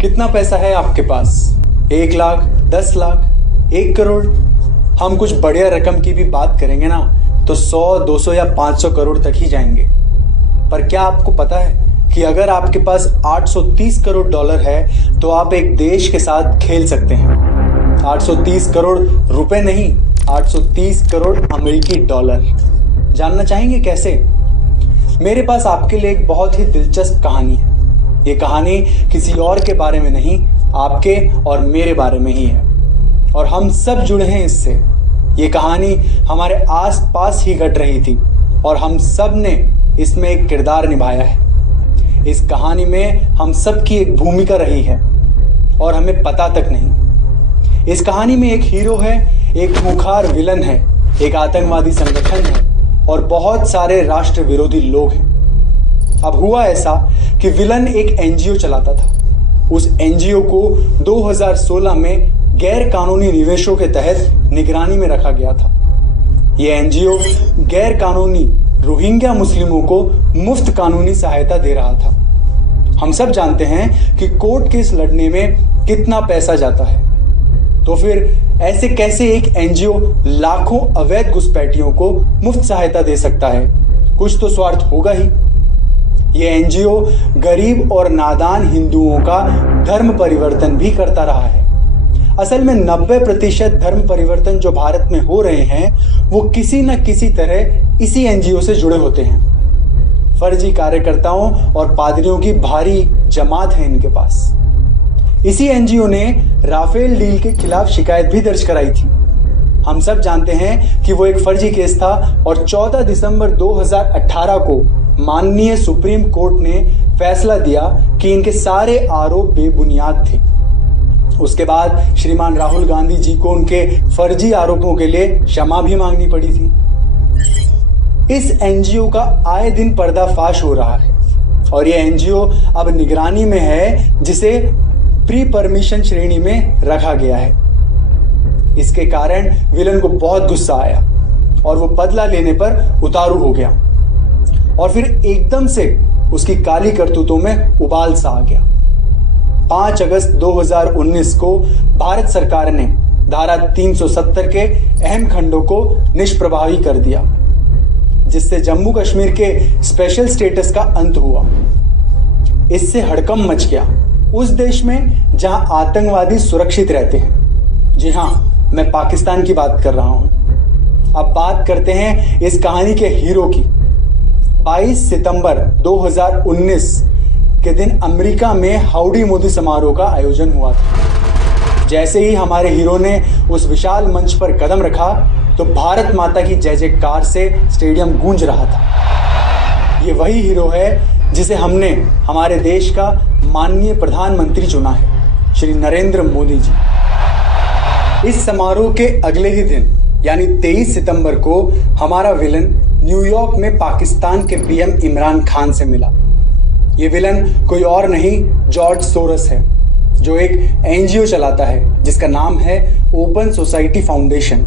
कितना पैसा है आपके पास? 1 लाख, 10 लाख, 1 करोड़? हम कुछ बढ़िया रकम की भी बात करेंगे ना तो 100, 200 या 500 करोड़ तक ही जाएंगे। पर क्या आपको पता है कि अगर आपके पास 830 करोड़ डॉलर है तो आप एक देश के साथ खेल सकते हैं। 830 करोड़ रुपए नहीं, 830 करोड़ अमेरिकी डॉलर। जानना चाहेंगे कैसे? मेरे पास आपके लिए एक बहुत ही दिलचस्प कहानी है। ये कहानी किसी और के बारे में नहीं, आपके और मेरे बारे में ही है, और हम सब जुड़े हैं इससे। ये कहानी हमारे आस पास ही घट रही थी और हम सब ने इसमें एक किरदार निभाया है। इस कहानी में हम सब की एक भूमिका रही है और हमें पता तक नहीं। इस कहानी में एक हीरो है, एक खूंखार विलन है, एक आतंकवादी संगठन है और बहुत सारे राष्ट्र विरोधी लोग हैं। अब हुआ ऐसा कि विलन एक एनजीओ चलाता था। उस एनजीओ को 2016 में गैर कानूनी निवेशों के तहत निगरानी में रखा गया था। यह एनजीओ गैर कानूनी रोहिंग्या मुस्लिमों को मुफ्त कानूनी सहायता दे रहा था। हम सब जानते हैं कि कोर्ट केस लड़ने में कितना पैसा जाता है, तो फिर ऐसे कैसे एक एनजीओ लाखों अवैध घुसपैठियों को मुफ्त सहायता दे सकता है? कुछ तो स्वार्थ होगा ही। यह एनजीओ गरीब और नादान हिंदुओं का धर्म परिवर्तन भी करता रहा है। असल में 90% धर्म परिवर्तन जो भारत में हो रहे हैं वो किसी न किसी तरह इसी एनजीओ से जुड़े होते हैं। फर्जी कार्यकर्ताओं और पादरियों की भारी जमात है इनके पास। इसी एनजीओ ने राफेल डील के खिलाफ शिकायत भी दर्ज कराई थी। हम सब जानते हैं कि वो एक फर्जी केस था और 14 दिसंबर 2018 को माननीय सुप्रीम कोर्ट ने फैसला दिया कि इनके सारे आरोप बेबुनियाद थे। उसके बाद श्रीमान राहुल गांधी जी को उनके फर्जी आरोपों के लिए क्षमा भी मांगनी पड़ी थी। इस एनजीओ का आए दिन पर्दाफाश हो रहा है और यह एनजीओ अब निगरानी में है, जिसे प्री परमिशन श्रेणी में रखा गया है। इसके कारण विलन को बहुत गुस्सा आया और वो बदला लेने पर उतारू हो गया और फिर एकदम से उसकी काली करतूतों में उबाल सा आ गया। 5 अगस्त 2019 को भारत सरकार ने धारा 370 के अहम खंडों को निष्प्रभावी कर दिया, जिससे जम्मू कश्मीर के स्पेशल स्टेटस का अंत हुआ। इससे हड़कंप मच गया उस देश में जहां आतंकवादी सुरक्षित रहते हैं। जी हां, मैं पाकिस्तान की बात कर रहा हूं। अब बात करते हैं इस कहानी के हीरो की। 22 सितंबर 2019 के दिन अमेरिका में हाउडी मोदी समारोह का आयोजन हुआ था। जैसे ही हमारे हीरो ने उस विशाल मंच पर कदम रखा तो भारत माता की जय जयकार से स्टेडियम गूंज रहा था। ये वही हीरो है जिसे हमने हमारे देश का माननीय प्रधानमंत्री चुना है, श्री नरेंद्र मोदी जी। इस समारोह के अगले ही दिन यानी 23 सितंबर को हमारा विलन न्यूयॉर्क में पाकिस्तान के पीएम इमरान खान से मिला। ये विलन कोई और नहीं, जॉर्ज सोरस है, जो एक एनजीओ चलाता है जिसका नाम है ओपन सोसाइटी फाउंडेशन।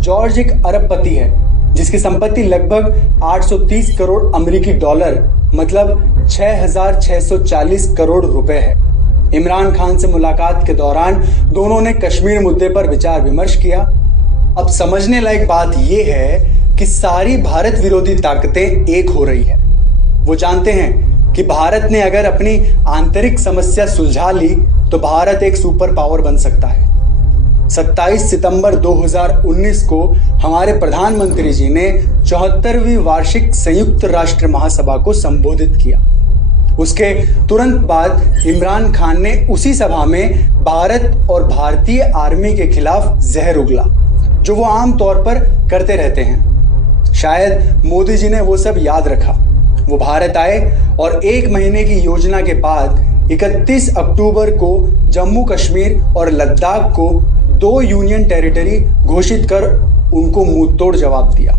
जॉर्ज एक अरबपति है जिसकी संपत्ति लगभग 830 करोड़ अमेरिकी डॉलर मतलब 6,640 करोड़ रुपए है। इमरान खान से मुलाकात के दौरान दोनों ने कश्मीर मुद्दे पर विचार विमर्श किया। अब समझने लायक बात यह है कि सारी भारत विरोधी ताकतें एक हो रही है। वो जानते हैं कि भारत ने अगर अपनी आंतरिक समस्या सुलझा ली तो भारत एक सुपर पावर बन सकता है। 27 सितंबर 2019 को हमारे प्रधानमंत्री जी ने 74वीं वार्षिक संयुक्त राष्ट्र महासभा को संबोधित किया। उसके तुरंत बाद इमरान खान ने उसी सभा में भारत और भारतीय आर्मी के खिलाफ जहर उगला, जो वो आम तौर पर करते रहते हैं। शायद मोदी जी ने वो सब याद रखा। वो भारत आए और 1 महीने की योजना के बाद 31 अक्टूबर को जम्मू कश्मीर और लद्दाख को 2 यूनियन टेरिटरी घोषित कर उनको मुंह तोड़ जवाब दिया।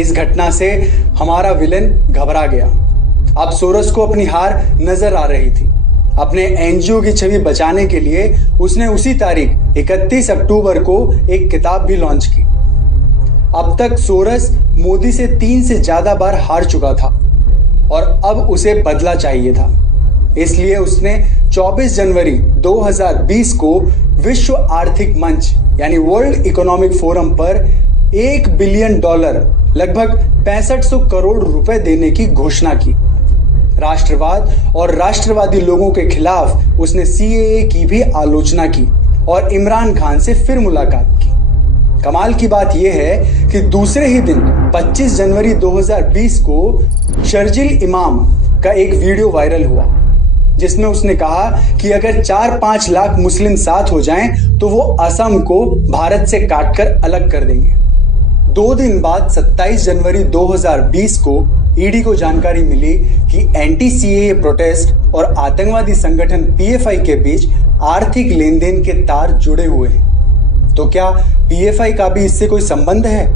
इस घटना से हमारा विलन घबरा गया। अब सोरस को अपनी हार नजर आ रही थी। अपने एनजीओ की छवि बचाने के लिए उसने उसी तारीख 31 अक्टूबर को एक किताब भी लॉन्च की। अब तक सोरस मोदी से 3 से ज्यादा बार हार चुका था और अब उसे बदला चाहिए था। इसलिए उसने 24 जनवरी 2020 को विश्व आर्थिक मंच यानी वर्ल्ड इकोनॉमिक फोरम पर $1 बिलियन लगभग 6500 करोड़ रुपए देने की घोषणा की। राष्ट्रवाद और राष्ट्रवादी लोगों के खिलाफ उसने सीएए की भी आलोचना की और इमरान खान से फिर मुलाकात की। कमाल की बात यह है कि दूसरे ही दिन 25 जनवरी 2020 को शर्जिल इमाम का एक वीडियो वायरल हुआ जिसमें उसने कहा कि अगर 4-5 लाख मुस्लिम साथ हो जाएं तो वो असम को भारत से काटकर अलग कर देंगे। 2 दिन बाद 27 जनवरी 2020 को ईडी को जानकारी मिली कि एंटी सीएए प्रोटेस्ट और आतंकवादी संगठन पीएफआई के बीच आर्थिक लेन देन के तार जुड़े हुए हैं। तो क्या पीएफआई का भी इससे कोई संबंध है?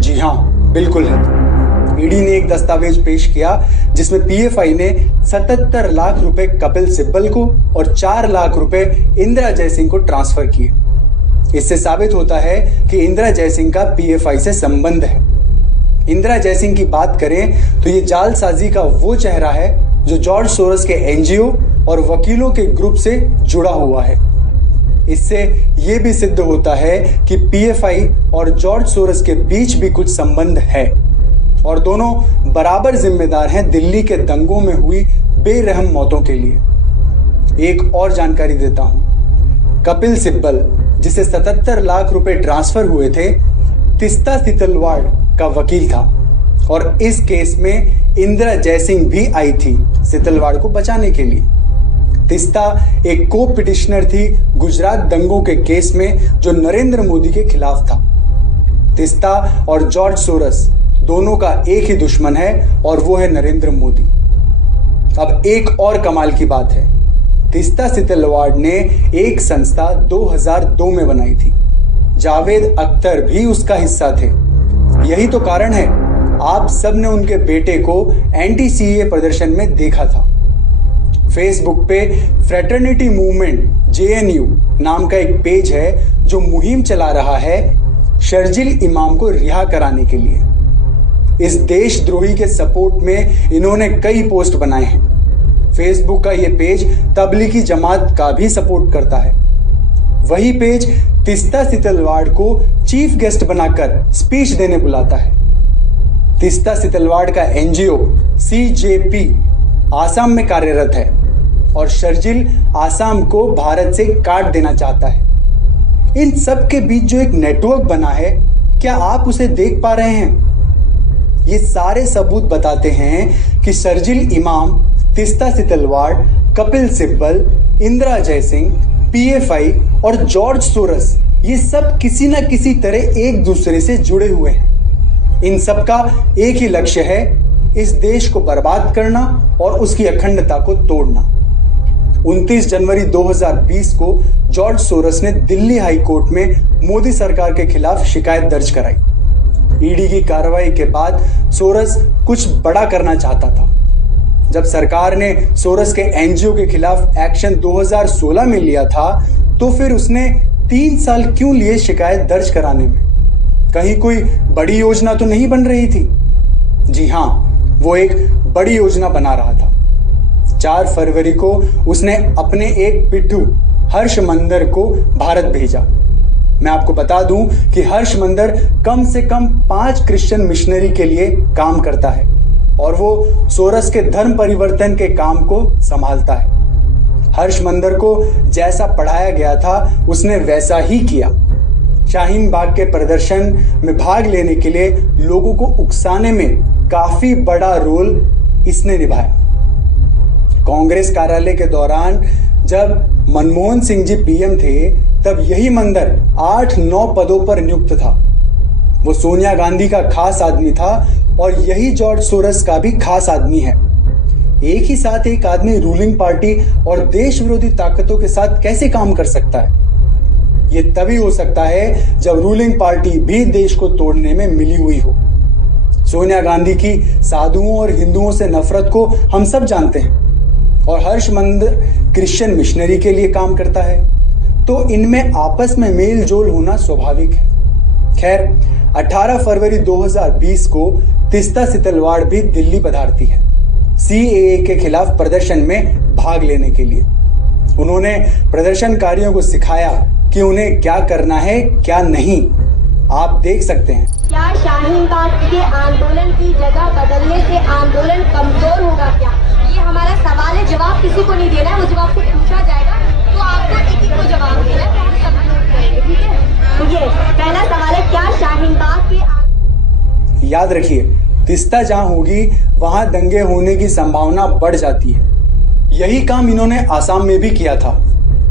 जी हाँ, बिल्कुल है। ईडी ने एक दस्तावेज पेश किया जिसमें पीएफआई ने 77 लाख रुपए कपिल सिब्बल को और 4 लाख रुपए इंदिरा जयसिंह को ट्रांसफर किए। इससे साबित होता है कि इंदिरा जयसिंह का पीएफआई से संबंध है। इंदिरा जयसिंह की बात करें तो ये जालसाजी का वो चेहरा है जो जॉर्ज सोरोस के एनजीओ और वकीलों के ग्रुप से जुड़ा हुआ है। इससे ये भी सिद्ध होता है कि पीएफआई और जॉर्ज सोरोस के बीच भी कुछ संबंध है और दोनों बराबर जिम्मेदार हैं दिल्ली के दंगों में हुई बेरहम मौतों के लिए। एक और जानकारी देता हूं, कपिल सिब्बल जिसे 77 लाख रुपए ट्रांसफर हुए थे, तिस्ता सितलवाड़ का वकील था और इस केस में इंदिरा जयसिंह भी आई थी सितलवाड़ को बचाने के लिए। तिस्ता एक को पिटिशनर थी गुजरात दंगों के केस में जो नरेंद्र मोदी के खिलाफ था। तिस्ता और जॉर्ज सोरोस दोनों का एक ही दुश्मन है और वो है नरेंद्र मोदी। अब एक और कमाल की बात है, तिस्ता सितलवाड़ ने एक संस्था 2002 में बनाई थी। जावेद अख्तर भी उसका हिस्सा थे। यही तो कारण है आप सब ने उनके बेटे को एंटी सीएए प्रदर्शन में देखा था। फेसबुक पे फ्रेटर्निटी मूवमेंट जेएनयू नाम का एक पेज है जो मुहिम चला रहा है शर्जिल इमाम को रिहा कराने के लिए। इस देशद्रोही के सपोर्ट में इन्होंने कई पोस्ट बनाए हैं। फेसबुक का ये पेज तबलीगी जमात का भी सपोर्ट करता है। वही पेज तिस्ता सितलवाड़ को चीफ गेस्ट बनाकर स्पीच देने बुलाता है। तिस्ता सितलवाड़ का एनजीओ सीजेपी आसाम में कार्यरत है और शर्जिल आसाम को भारत से काट देना चाहता है। इन सब के बीच जो एक नेटवर्क बना है, क्या आप उसे देख पा रहे हैं? ये सारे सबूत बताते हैं कि शर्जिल इमाम, तिस्ता सितलवाड़, कपिल सिब्बल, इंदिरा जयसिंह, पीएफआई और जॉर्ज सोरोस ये सब किसी न किसी तरह एक दूसरे से जुड़े हुए हैं। इन सब का एक ही लक्ष्य है, इस देश को बर्बाद करना और उसकी अखंडता को तोड़ना। 29 जनवरी 2020 को जॉर्ज सोरोस ने दिल्ली हाई कोर्ट में मोदी सरकार के खिलाफ शिकायत दर्ज कराई। ईडी की कार्रवाई के बाद सोरोस कुछ बड़ा करना चाहता था। जब सरकार ने सोरोस के एनजीओ के खिलाफ एक्शन 2016 में लिया था तो फिर उसने 3 साल क्यों लिए शिकायत दर्ज कराने में? कहीं कोई बड़ी योजना तो नहीं बन रही थी? जी हां, वो एक बड़ी योजना बना रहा था। 4 फरवरी को उसने अपने एक पिट्ठू हर्ष मंदर को भारत भेजा। मैं आपको बता दूं कि हर्ष मंदर कम से कम 5 क्रिश्चियन मिशनरी के लिए काम करता है और वो सोरोस के धर्म परिवर्तन के काम को संभालता है। हर्ष मंदर को जैसा पढ़ाया गया था उसने वैसा ही किया। शाहीन बाग के प्रदर्शन में भाग लेने के लिए लोगों को उकसाने में काफी बड़ा रोल इसने निभाया। कांग्रेस कार्यालय के दौरान जब मनमोहन सिंह जी पीएम थे तब यही मंदिर 8-9 पदों पर नियुक्त था। वो सोनिया गांधी का खास आदमी था और यही जॉर्ज सोरोस का भी खास आदमी है। एक ही साथ एक आदमी रूलिंग पार्टी और देश विरोधी ताकतों के साथ कैसे काम कर सकता है? ये तभी हो सकता है जब रूलिंग पार्टी भी देश को तोड़ने में मिली हुई हो। सोनिया गांधी की साधुओं और हिंदुओं से नफरत को हम सब जानते हैं और हर्ष मंदिर क्रिश्चियन मिशनरी के लिए काम करता है, तो इनमें आपस में मेल जोल होना स्वाभाविक है। खैर, 18 फरवरी 2020 को तिस्ता सितलवाड़ भी दिल्ली पधारती है सीएए के खिलाफ प्रदर्शन में भाग लेने के लिए। उन्होंने प्रदर्शनकारियों को सिखाया कि उन्हें क्या करना है क्या नहीं। आप देख सकते हैं। क्या शाहीन बाग के आंदोलन की जगह बदलने से आंदोलन कमजोर होगा क्या? ये हमारा सवाल है, जवाब किसी को नहीं देना है, वो जवाब से पूछा जाएगा तो आपको एक एक को जवाब देना है, तो हम सब नोट करेंगे, ठीक है? तो ये पहला सवाल है, क्या शाहीन बाग के याद रखिए, तिस्ता जहां होगी वहां दंगे होने की संभावना बढ़ जाती है। यही काम इन्होंने आसाम में भी किया था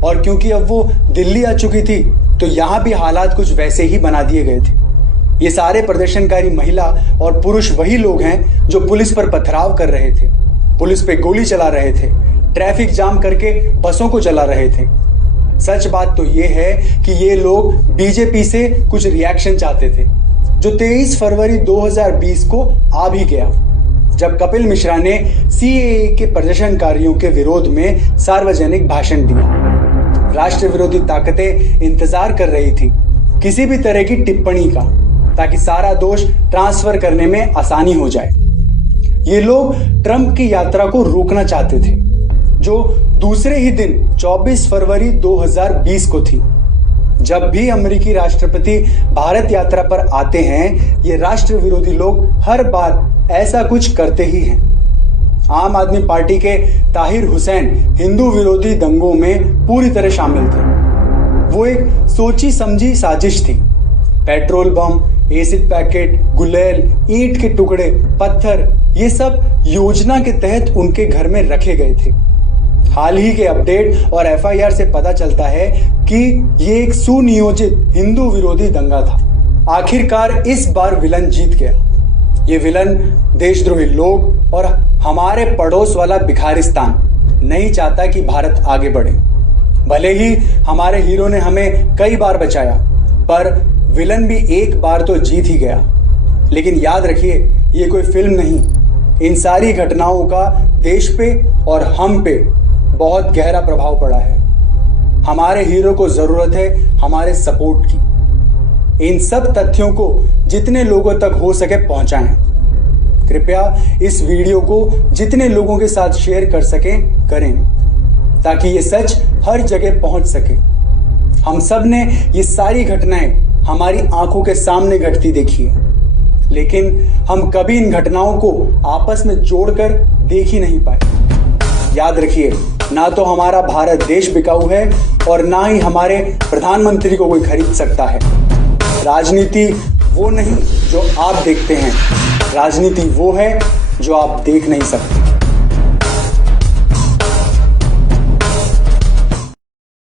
और क्योंकि अब वो दिल्ली आ चुकी थी तो यहाँ भी हालात कुछ वैसे ही बना दिए गए थे। ये सारे प्रदर्शनकारी महिला और पुरुष वही लोग हैं जो पुलिस पर पथराव कर रहे थे, पुलिस पे गोली चला रहे थे, ट्रैफिक जाम करके बसों को चला रहे थे। सच बात तो ये है कि ये लोग बीजेपी से कुछ रिएक्शन चाहते थे, जो 23 फरवरी 2020 को आ भी गया, जब कपिल मिश्रा ने सीएए के प्रदर्शनकारियों के विरोध में सार्वजनिक भाषण दिया। राष्ट्र विरोधी ताकतें इंतजार कर रही थी किसी भी तरह की टिप्पणी का, ताकि सारा दोष ट्रांसफर करने में आसानी हो जाए। ये लोग ट्रंप की यात्रा को रोकना चाहते थे, जो दूसरे ही दिन 24 फरवरी 2020 को थी। जब भी अमेरिकी राष्ट्रपति भारत यात्रा पर आते हैं, ये राष्ट्र विरोधी लोग हर बार ऐसा कुछ करते ही हैं। आम आदमी पार्टी के ताहिर हुसैन हिंदू विरोधी दंगों में पूरी तरह शामिल थे। वो एक सोची समझी साजिश थी। पेट्रोल बम, एसिड पैकेट, गुलेल, ईंट के टुकड़े, पत्थर, ये सब योजना के तहत उनके घर में रखे गए थे। हाल ही के अपडेट और एफआईआर से पता चलता है कि ये एक सुनियोजित हिंदू विरोधी दंगा था। आखिरकार इस बार विलन जीत गया। ये विलन देशद्रोही लोग और हमारे पड़ोस वाला भिखारिस्तान नहीं चाहता कि भारत आगे बढ़े। भले ही हमारे हीरो ने हमें कई बार बचाया, पर विलन भी एक बार तो जीत ही गया। लेकिन याद रखिए, ये कोई फिल्म नहीं। इन सारी घटनाओं का देश पे और हम पे बहुत गहरा प्रभाव पड़ा है। हमारे हीरो को जरूरत है हमारे सपोर्ट की। इन सब तथ्यों को जितने लोगों तक हो सके पहुंचाएं। कृपया इस वीडियो को जितने लोगों के साथ शेयर कर सकें करें, ताकि ये सच हर जगह पहुंच सके। हम सब ने ये सारी घटनाएं हमारी आंखों के सामने घटती देखी है, लेकिन हम कभी इन घटनाओं को आपस में जोड़कर देख ही नहीं पाए। याद रखिए, ना तो हमारा भारत देश बिकाऊ है और ना ही हमारे प्रधानमंत्री को कोई खरीद सकता है। राजनीति वो नहीं जो आप देखते हैं, राजनीति वो है जो आप देख नहीं सकते।